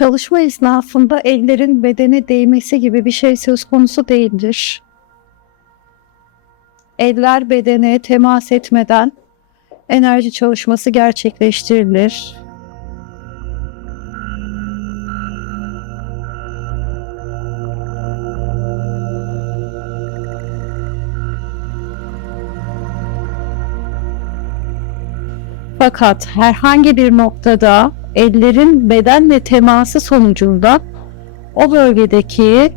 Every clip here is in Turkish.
Çalışma esnasında ellerin bedene değmesi gibi bir şey söz konusu değildir. Eller bedene temas etmeden enerji çalışması gerçekleştirilir. Fakat herhangi bir noktada ellerin bedenle teması sonucunda o bölgedeki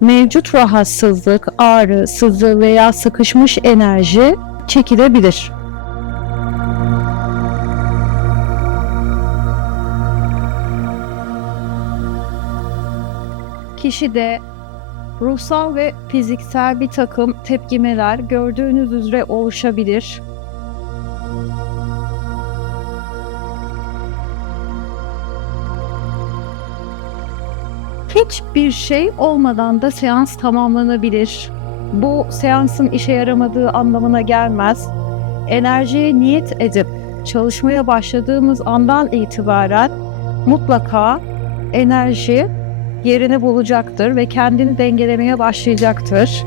mevcut rahatsızlık, ağrı, sızı veya sıkışmış enerji çekilebilir. Kişide ruhsal ve fiziksel bir takım tepkimeler gördüğünüz üzere oluşabilir. Hiçbir şey olmadan da seans tamamlanabilir. Bu seansın işe yaramadığı anlamına gelmez. Enerjiye niyet edip çalışmaya başladığımız andan itibaren mutlaka enerji yerini bulacaktır ve kendini dengelemeye başlayacaktır.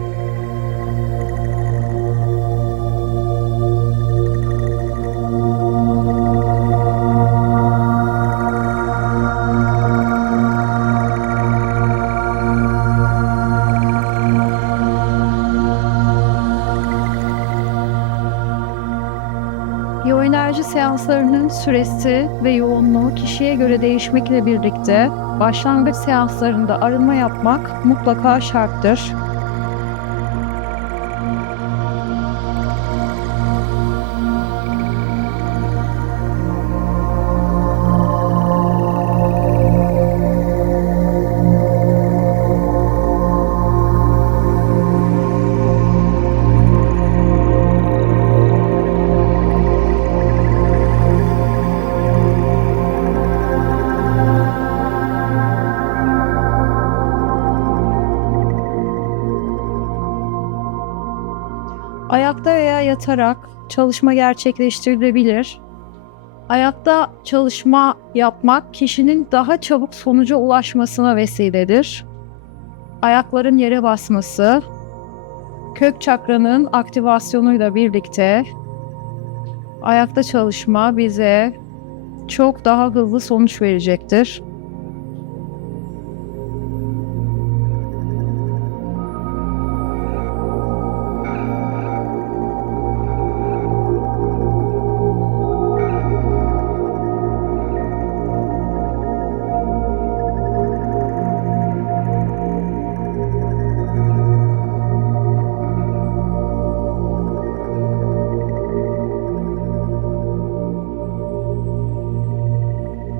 Seanslarının süresi ve yoğunluğu kişiye göre değişmekle birlikte başlangıç seanslarında arınma yapmak mutlaka şarttır. Ayakta veya yatarak çalışma gerçekleştirilebilir. Ayakta çalışma yapmak kişinin daha çabuk sonuca ulaşmasına vesiledir. Ayakların yere basması, kök çakranın aktivasyonuyla birlikte ayakta çalışma bize çok daha hızlı sonuç verecektir.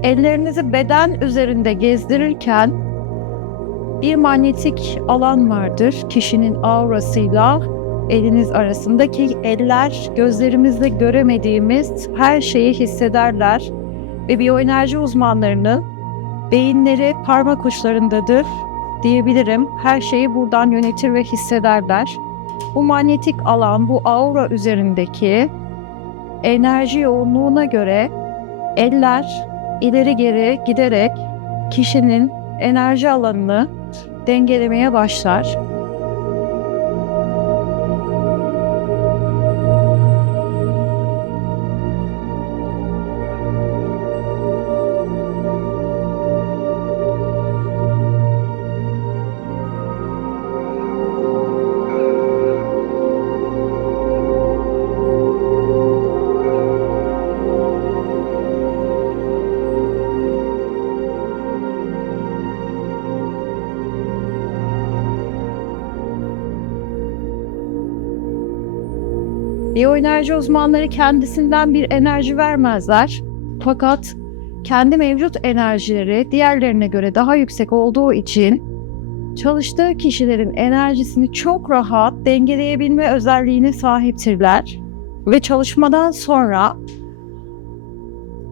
Ellerinizi beden üzerinde gezdirirken bir manyetik alan vardır kişinin aurasıyla eliniz arasındaki eller gözlerimizle göremediğimiz her şeyi hissederler ve biyoenerji uzmanlarının beyinleri parmak uçlarındadır diyebilirim. Her şeyi buradan yönetir ve hissederler. Bu manyetik alan, bu aura üzerindeki enerji yoğunluğuna göre eller ileri geri giderek kişinin enerji alanını dengelemeye başlar. Biyoenerji uzmanları kendisinden bir enerji vermezler. Fakat kendi mevcut enerjileri diğerlerine göre daha yüksek olduğu için çalıştığı kişilerin enerjisini çok rahat dengeleyebilme özelliğine sahiptirler. Ve çalışmadan sonra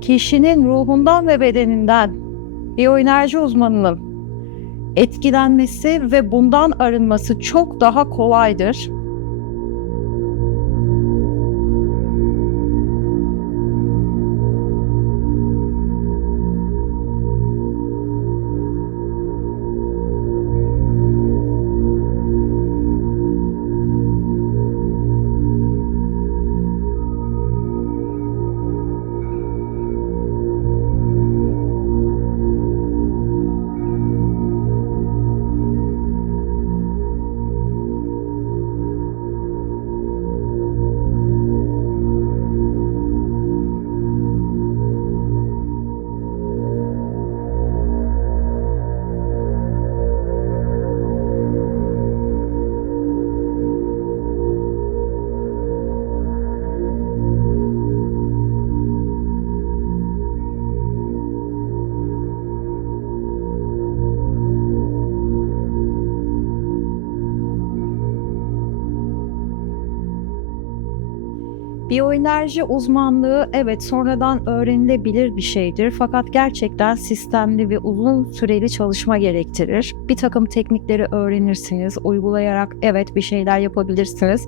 kişinin ruhundan ve bedeninden biyoenerji uzmanının etkilenmesi ve bundan arınması çok daha kolaydır. Biyoenerji uzmanlığı evet sonradan öğrenilebilir bir şeydir fakat gerçekten sistemli ve uzun süreli çalışma gerektirir. Bir takım teknikleri öğrenirsiniz, uygulayarak evet bir şeyler yapabilirsiniz.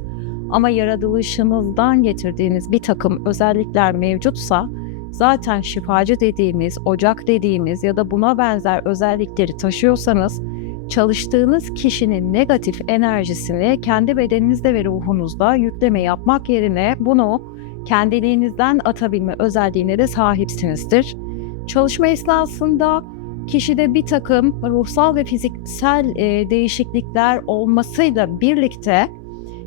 Ama yaratılışınızdan getirdiğiniz bir takım özellikler mevcutsa zaten şifacı dediğimiz, ocak dediğimiz ya da buna benzer özellikleri taşıyorsanız çalıştığınız kişinin negatif enerjisini kendi bedeninizde ve ruhunuzda yükleme yapmak yerine bunu kendiliğinizden atabilme özelliğine de sahipsinizdir. Çalışma esnasında kişide bir takım ruhsal ve fiziksel e, değişiklikler olmasıyla birlikte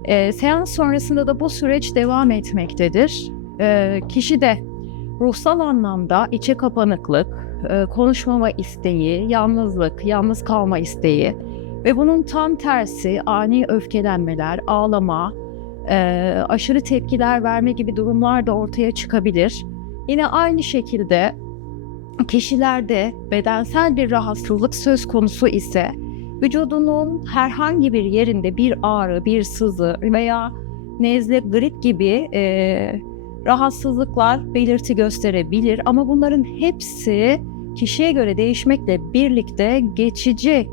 e, seans sonrasında da bu süreç devam etmektedir. E, kişi de ruhsal anlamda içe kapanıklık, e, konuşmama isteği, yalnızlık, yalnız kalma isteği ve bunun tam tersi ani öfkelenmeler, ağlama, e, aşırı tepkiler verme gibi durumlar da ortaya çıkabilir. Yine aynı şekilde kişilerde bedensel bir rahatsızlık söz konusu ise vücudunun herhangi bir yerinde bir ağrı, bir sızı veya nezle, grip gibi e, rahatsızlıklar belirti gösterebilir ama bunların hepsi kişiye göre değişmekle birlikte geçici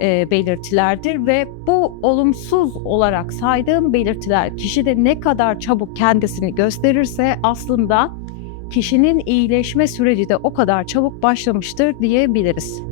e, belirtilerdir ve bu olumsuz olarak saydığım belirtiler kişide ne kadar çabuk kendisini gösterirse aslında kişinin iyileşme süreci de o kadar çabuk başlamıştır diyebiliriz.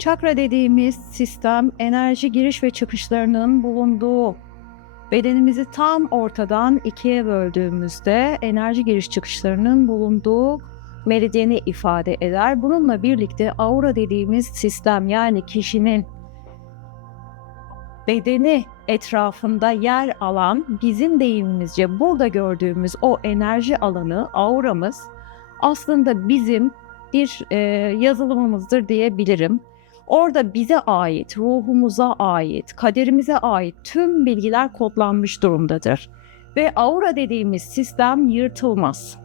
Çakra dediğimiz sistem enerji giriş ve çıkışlarının bulunduğu bedenimizi tam ortadan ikiye böldüğümüzde enerji giriş çıkışlarının bulunduğu meridyeni ifade eder. Bununla birlikte aura dediğimiz sistem yani kişinin bedeni etrafında yer alan bizim deyimimizce burada gördüğümüz o enerji alanı auramız aslında bizim bir e, yazılımımızdır diyebilirim. Orada bize ait, ruhumuza ait, kaderimize ait tüm bilgiler kodlanmış durumdadır. Ve aura dediğimiz sistem yırtılmaz,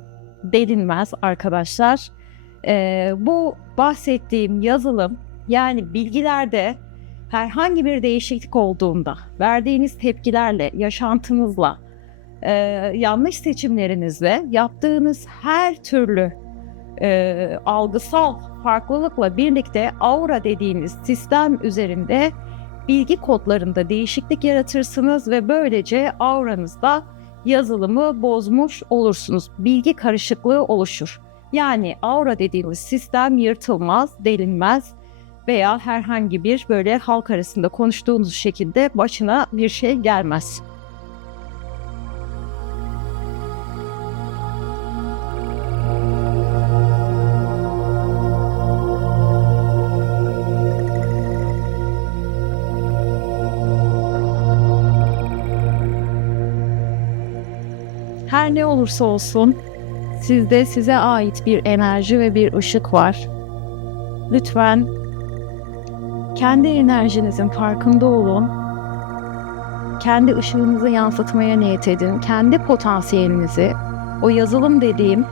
delinmez arkadaşlar. Ee, bu bahsettiğim yazılım yani bilgilerde herhangi bir değişiklik olduğunda, verdiğiniz tepkilerle, yaşantınızla, e, yanlış seçimlerinizle yaptığınız her türlü e, algısal farklılıkla birlikte aura dediğimiz sistem üzerinde bilgi kodlarında değişiklik yaratırsınız ve böylece auranızda yazılımı bozmuş olursunuz. Bilgi karışıklığı oluşur. Yani aura dediğimiz sistem yırtılmaz, delinmez veya herhangi bir böyle halk arasında konuştuğunuz şekilde başına bir şey gelmez. Her ne olursa olsun sizde size ait bir enerji ve bir ışık var. Lütfen kendi enerjinizin farkında olun. Kendi ışığınızı yansıtmaya niyet edin. Kendi potansiyelinizi, o yazılım dediğim,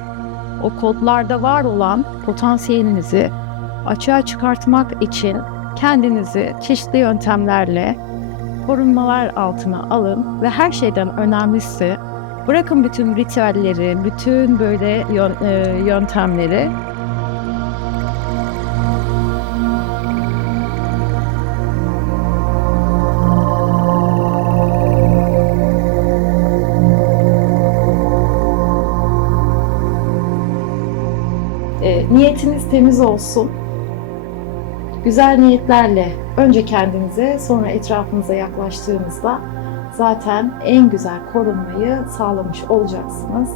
o kodlarda var olan potansiyelinizi açığa çıkartmak için kendinizi çeşitli yöntemlerle korunmalar altına alın ve her şeyden önemlisi Bırakın bütün ritüelleri, bütün böyle e, yöntemleri. E, niyetiniz temiz olsun. Güzel niyetlerle önce kendinize sonra etrafınıza yaklaştığınızda zaten en güzel korunmayı sağlamış olacaksınız.